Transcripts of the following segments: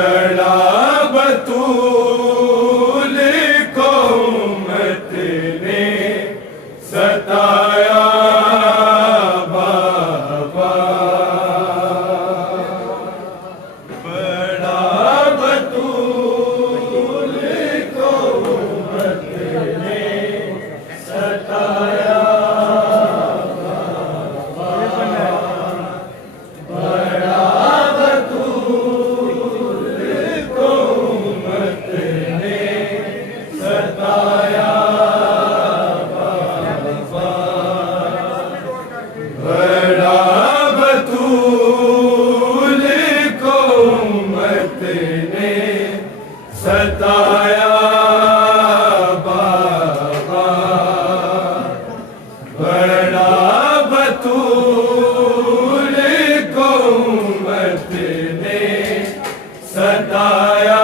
बड़ा बतूल को उम्मत ने सताया बाबा। बड़ा बतूल को उम्मत ने सताया सताया बाबा। बड़ा बतूल को उम्मत ने सताया बाबा। बड़ा बतूल को उम्मत ने सताया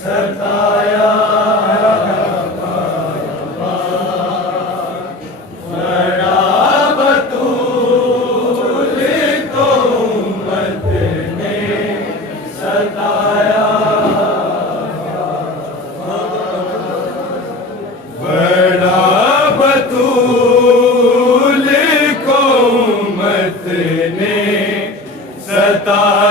सताया बाबा। बड़ा बतूल को उम्मत ने सताया बाबा। बड़ा बतूल को उम्मत ने सताया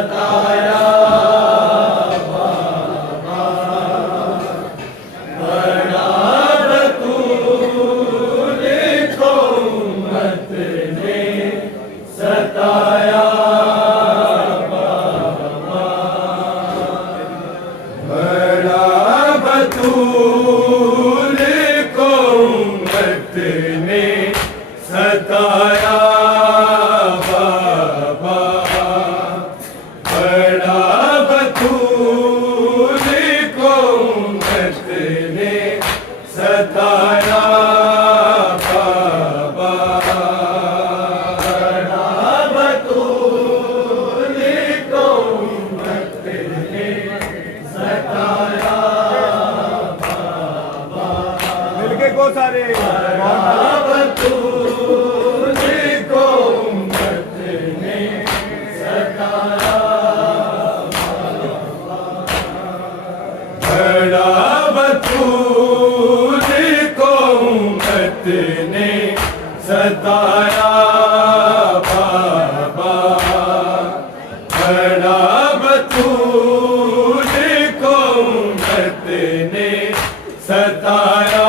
सताया बाबा। बड़ा बतूल को उम्मत ने सताया बाबा। बड़ा बतूल को उम्मत ने सताया सारे बतूल को उम्मत ने सताया। बड़ा बतूल को उम्मत ने सताया बाबा। बड़ा बतूल को उम्मत ने सताया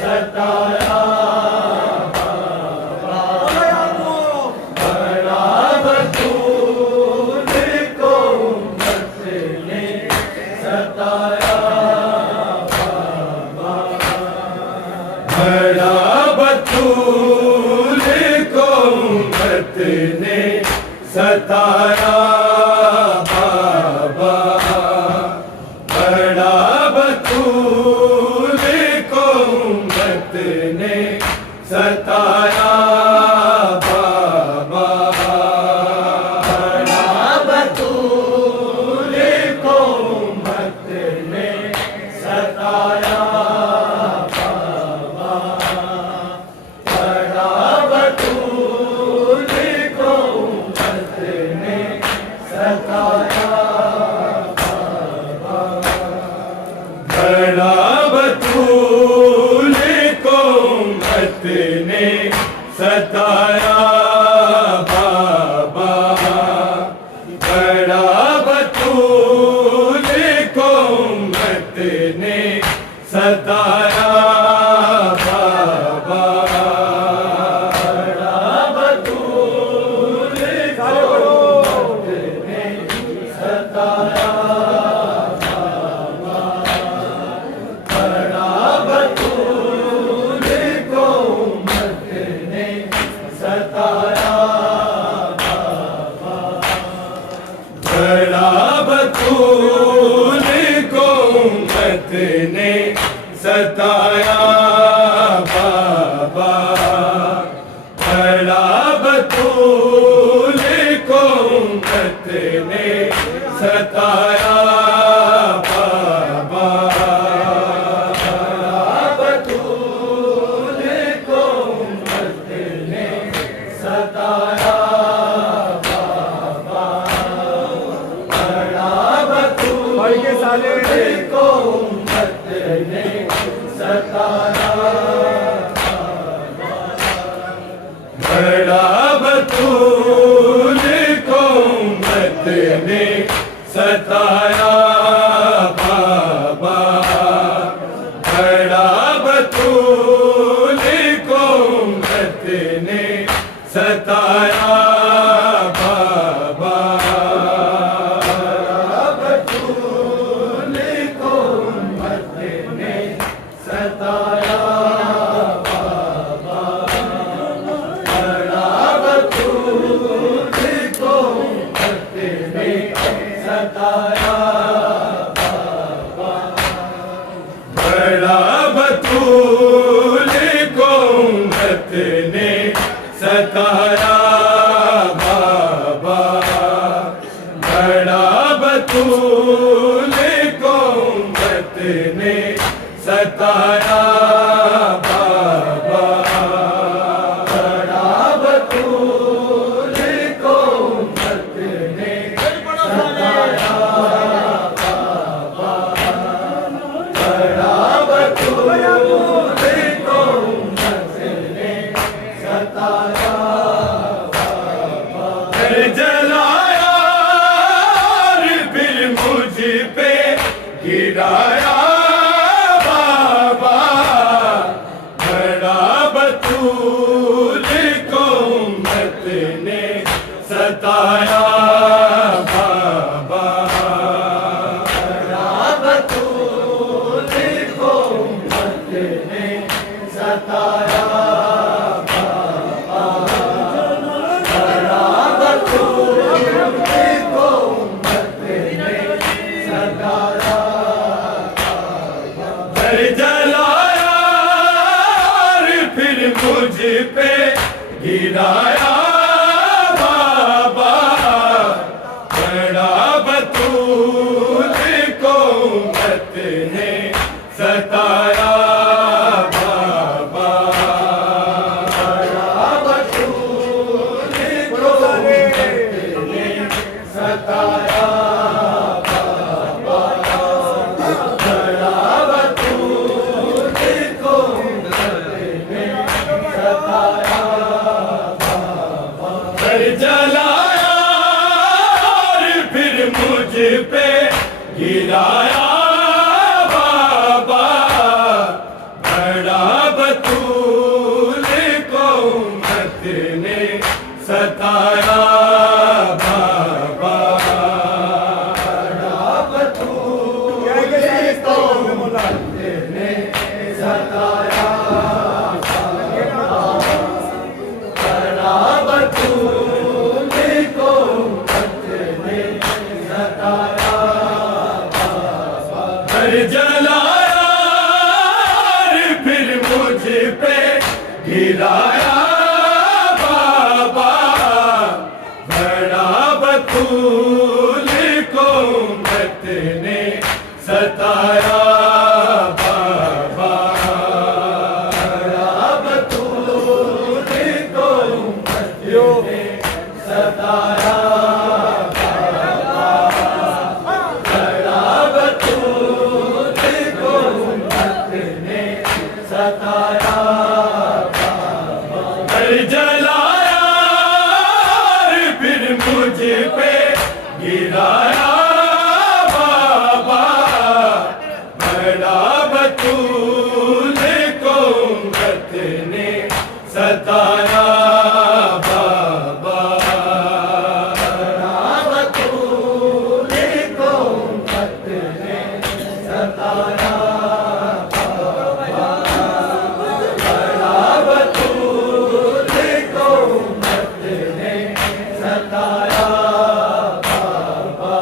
सताया बाबा। बड़ा बतूल को उम्मत बड़ा बतूल को उम्मत ने सताया बाबा, बड़ा बतूल को उम्मत ने सताया बाबा, बड़ा बतूल को उम्मत ने सताया बाबा, बड़ा बतूल को उम्मत ने सताया, बड़ा बतूल को उम्मत ने सताया बाबा, बड़ा बतूल को उम्मत ने सताया बाबा, बड़ा बतूल को उम्मत ने सताया बाबा, बड़ा बतूल को उम्मत ने सताया बाबा, बड़ा बतूल को उम्मत ने सताया बाबा, बड़ा बतूल को उम्मत ने सताया बाबा, बड़ा बतूल को उम्मत ने सताया बाबा, बड़ा बतूल को उम्मत ने सताया बाबा, घर जलाया और फिर मुझ पे गिराया बाबा, बड़ा बतूल को उम्मत ने सताया बाबा, बड़ा बतूल को उम्मत ने सताया बाबा, बड़ा बतूल को उम्मत ने सताया, घर जलाया और फिर मुझ पे गिराया बाबा, बड़ा बतूल को उम्मत ने सताया बाबा, बड़ा बतूल को उम्मत ने सताया बाबा, बड़ा बतूल को उम्मत ने सताया बाबा, घर जलाया और फिर मुझ पे गिराया बाबा, बड़ा बतूल को उम्मत ने सताया बाबा, बड़ा बतूल को उम्मत ने सताया बाबा, बड़ा बतूल को उम्मत ने सताया बाबा, घर जलाया और फिर मुझ पे गिराया बाबा, बड़ा बतूल को उम्मत ने सताया बाबा, बड़ा बतूल को उम्मत ने सताया बाबा, बड़ा बतूल को उम्मत ने सताया बाबा, घर जलाया और फिर मुझ पे गिराया बाबा, बड़ा बतूल को उम्मत ने सताया बाबा, बड़ा बतूल को उम्मत ने सताया बाबा, बड़ा बतूल को उम्मत ने सताया बाबा,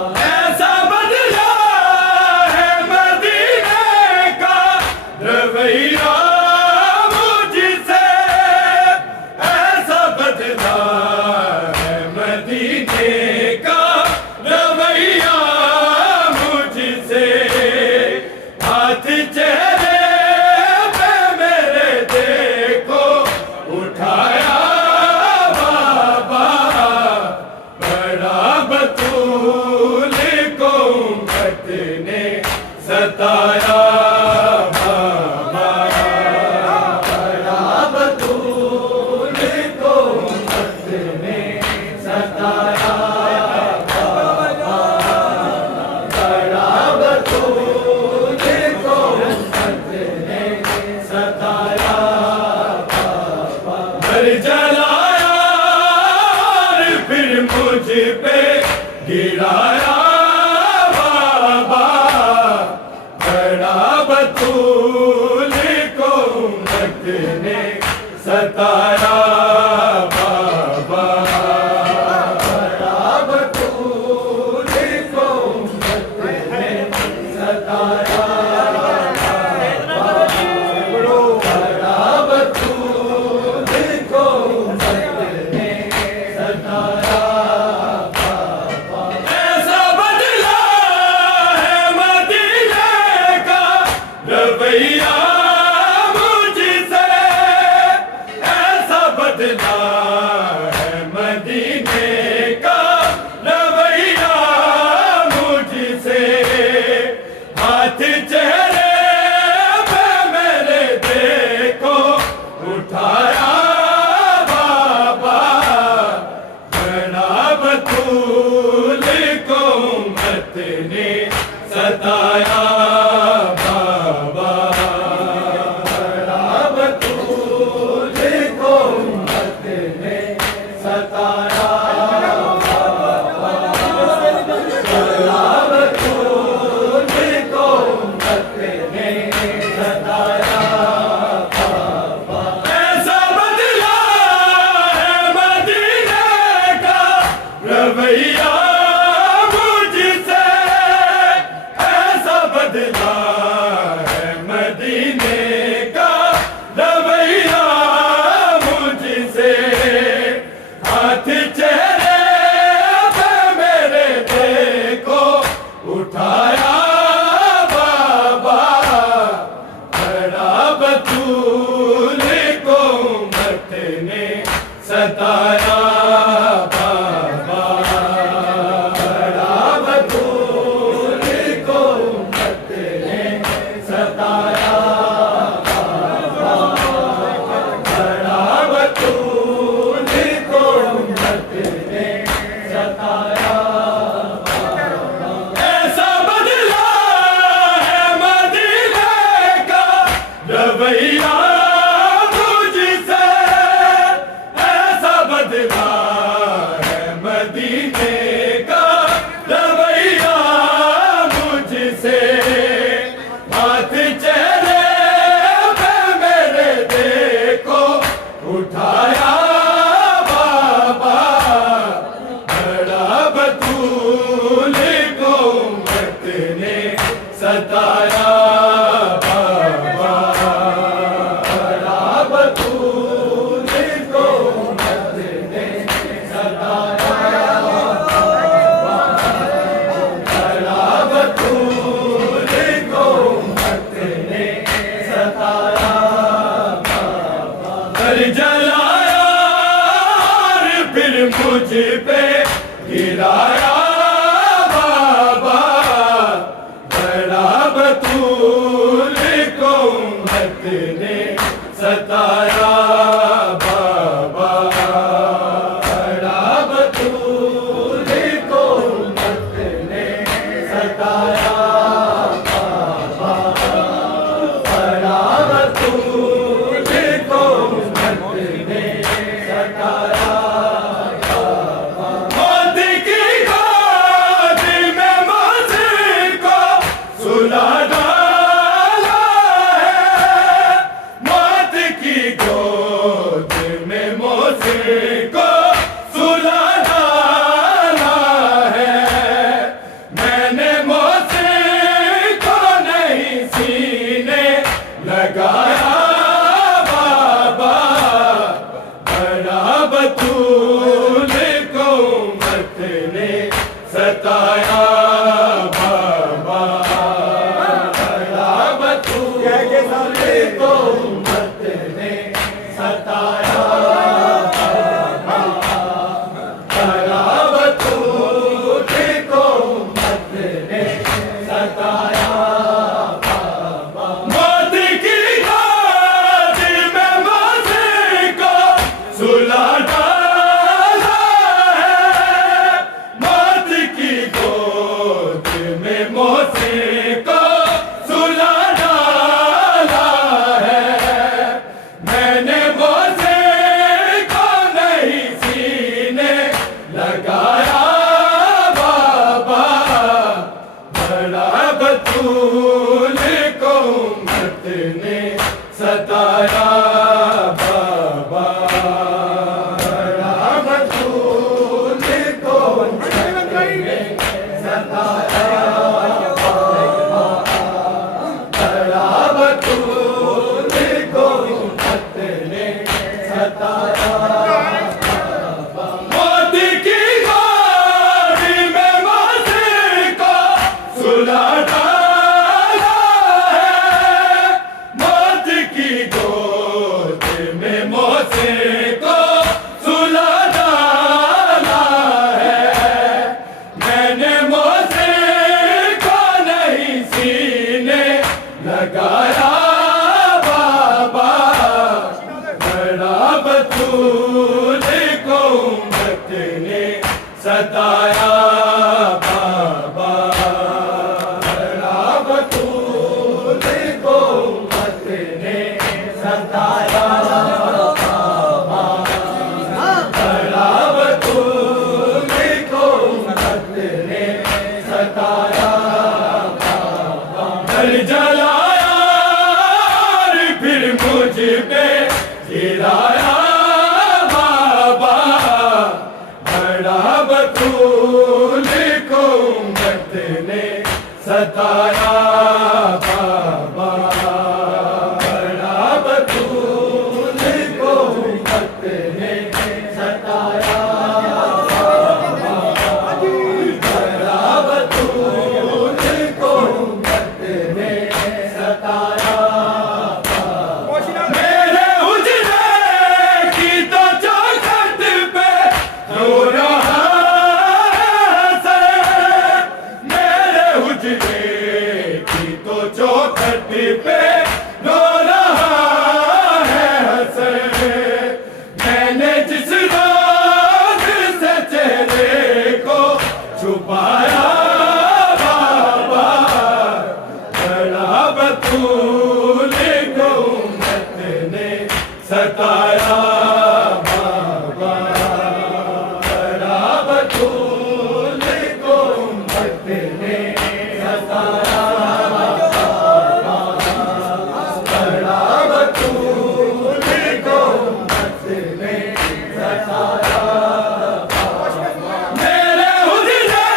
ने सताया बाबा, बड़ा बतूल को उम्मत ने सताया बाबा, बड़ा बतूल को उम्मत ने सताया बाबा। ऐसा बदला है मदीने का रवैया मुझसे, ऐसा बदला है मदीने का रवैया मुझसे। हाथ चेहरे पे मेरे देखो उठाया बाबा, बड़ा बतूल को उम्मत ने सताया बाबा, बड़ा बतूल को उम्मत ने सताया बाबा, बड़ा बतूल को उम्मत ने सताया बाबा। ऐसा बदला है मदीने का रवैया मुझसे, ऐसा बदला है मदीने का रवैया मुझसे। हाथ चेहरे पे मेरे देखो उठाया बाबा, बड़ा बतूल को उम्मत ने सताया बाबा, बड़ा बतूल को उम्मत ने सताया बाबा, बड़ा बतूल को उम्मत ने सताया बाबा। कर जलाया और फिर मुझ पे गिराया बाबा, बड़ा बतूल को उम्मत ने सताया बाबा, बड़ा बतूल को उम्मत ने सताया बाबा, बड़ा बतूल को उम्मत ने सताया बाबा। मौत की गोद में मुझको सुला डाला है, मौत की गोद में मुझको सुला डाला है। मैंने मुझको नहीं सीने लगाया बाबा, बड़ा बतूल को उम्मत ने सताया बाबा, बड़ा बतूल को उम्मत ने सताया बाबा, बड़ा बतूल को उम्मत ने सताया बाबा। मौत की गोद में मुझको सुला डाला है, मौत की गोद में मुझको सुला डाला है। मैंने मुझको नहीं सीने लगाया बाबा, बड़ा बतूल को उम्मत ने सताया बाबा, बड़ा बतूल को उम्मत ने सताया बाबा, बड़ा बतूल को उम्मत ने सताया बाबा। मौत की गोद में मुझको सुला डाला है, मौत की गोद में मुझको सुला डाला है। मैंने मुझको सताया घर जलाया और फिर मुझ पे गिराया बाबा बड़ा बतूल को उम्मत ने सताया बाबा बड़ा बतूल को उम्मत ने सताया बड़ा बतूल को उम्मत ने सताया मेरे उजले की तो चौखट पे रो रहा है मेरे उजले की तो चौखट पे रो रहा है मैंने जिस रोज से चेहरे को छुपाया बाबा बड़ा बतूल को उम्मत ने सताया बाबा बड़ा बतूल को उम्मत ने सताया बड़ा बतूल को उम्मत ने सताया मेरे उजले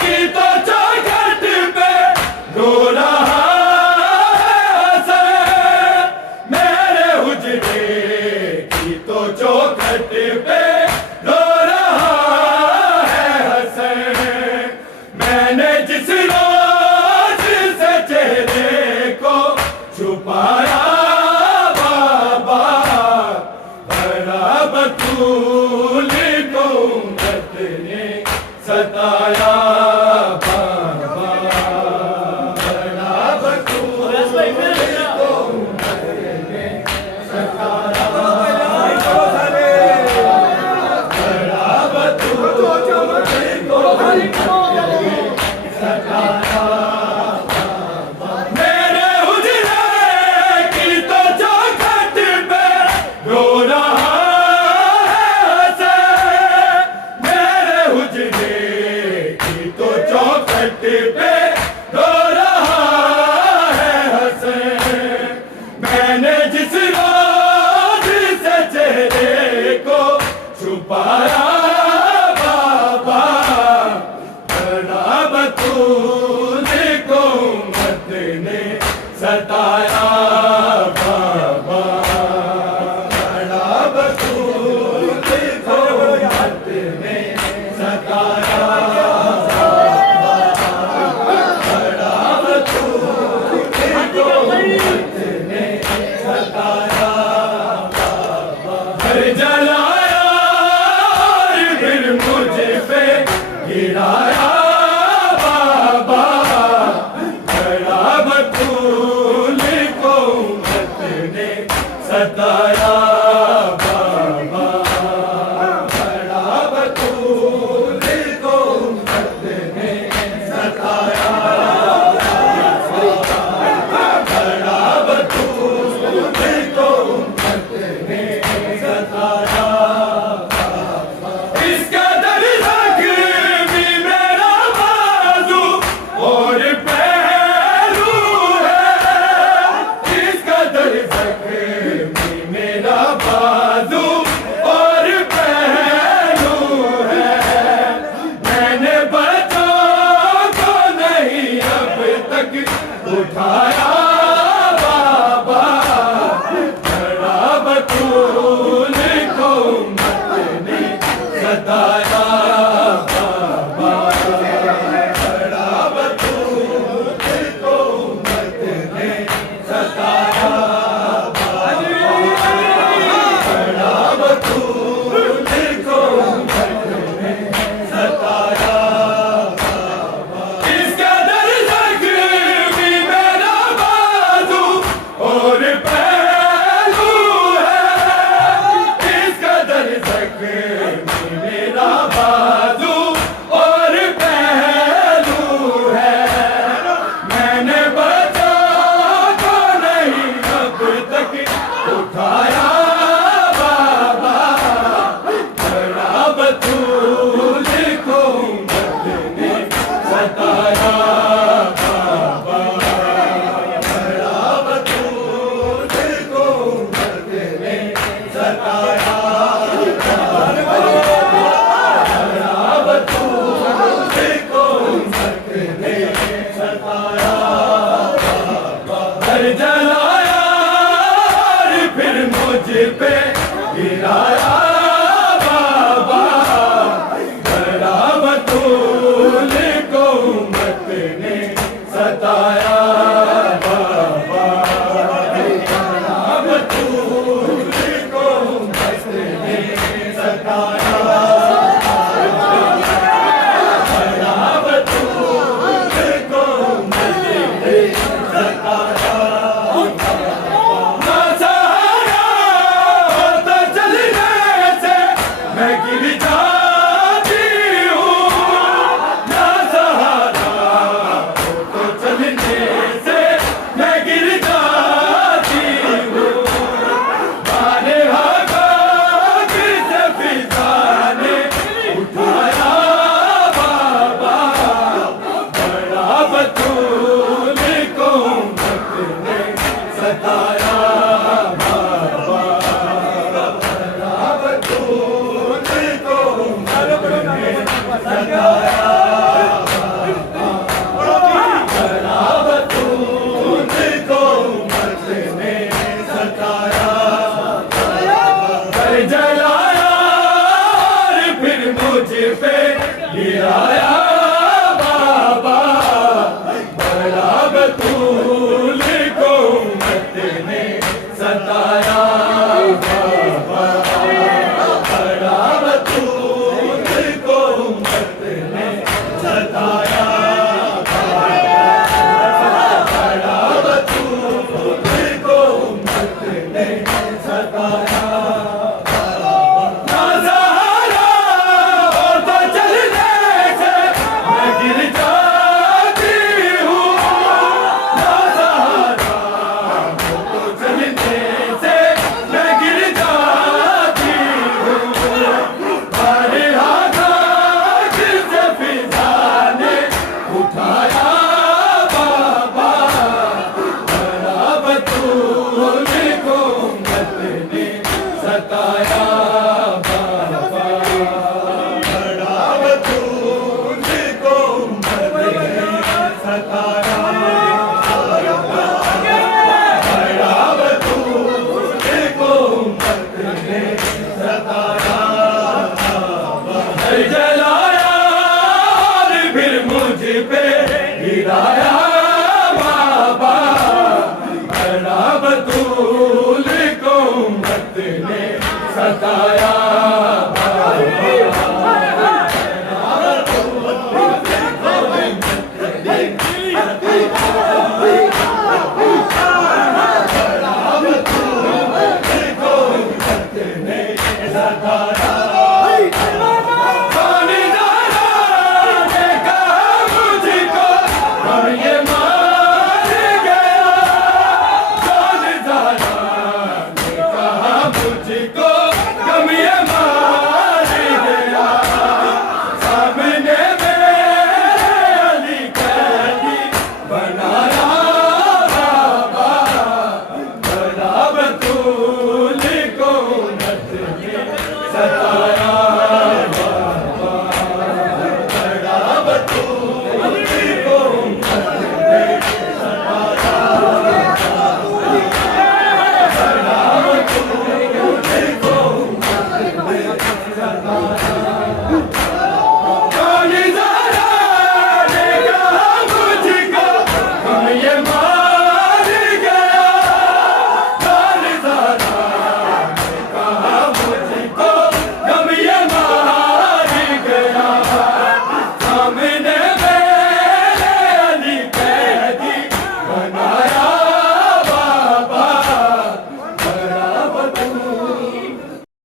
की तो चौखट पे रो रहा है मेरे उजले की तो चौखट पे रो रहा है मैंने जिस रोज से चेहरे को छुपाया बाबा बड़ा बतूल को उम्मत ने सताया बाबा बड़ा बतूल को उम्मत ने सताया बड़ा बतूल को उम्मत ने सताया मेरे उजले की तो चौखट पे रो रहा है मेरे उजले की तो चौखट पे रो रहा है मैंने जिस रोज से चेहरे को छुपाया बाबा बड़ा बतूल को उम्मत ने सताया बाबा बड़ा बतूल को उम्मत ने सताया बड़ा बतूल को उम्मत ने सताया घर जलाया और फिर मुझ पे गिराया बाबा बड़ा बतूल को उम्मत ने सताया बाबा बड़ा बतूल को उम्मत ने सताया बड़ा बतूल को उम्मत ने सताया इसका दर्द भी मेरा बाजू और पहलू है इसका दर्द भी मेरा बाजू और पहलू है मैंने बच्चों को नहीं अब तक उठाया बाबा बड़ा बतूल को उम्मत ने सताया बाबा बड़ा बतूल को उम्मत ने सताया बड़ा बतूल को उम्मत ने सताया इसका दर्द भी मेरा सताया बाबा, बड़ा बतूल को उम्मत ने सताया, बड़ा बतूल को उम्मत ने सताया बाबा। घर जलाया और फिर मुझ पे गिराया बाबा, बड़ा बतूल को उम्मत ने सताया बाबा, बड़ा बतूल को उम्मत ने सताया, बड़ा बतूल को उम्मत ने सताया। ना सहारा होता चलने से मैं गिर जाती हूँ, ना सहारा होता चलने से मैं गिर जाती हूँ। मारे हाथा से फिजा ने उठाया बाबा, बड़ा बतूल को उम्मत ने सताया बाबा, बड़ा बतूल को उम्मत ने सताया बाबा, बड़ा बतूल को उम्मत ने सताया। घर जलाया और फिर मुझ पे गिराया बाबा, बड़ा बतूल को उम्मत ने सताया बाबा, बड़ा बतूल को उम्मत ने सताया बाबा, बड़ा बतूल को उम्मत ने सताया। ना सहारा होता चलने से मैं गिर जाती हूँ, ना सहारा होता चलने से मैं गिर जाती हूँ। मारे हाथा से फिजा ने उठाया बाबा, बड़ा बतूल को उम्मत ने सताया बाबा, बड़ा बतूल को उम्मत ने सताया, बड़ा बतूल को उम्मत ने सताया। घर जलाया और फिर मुझ पे गिराया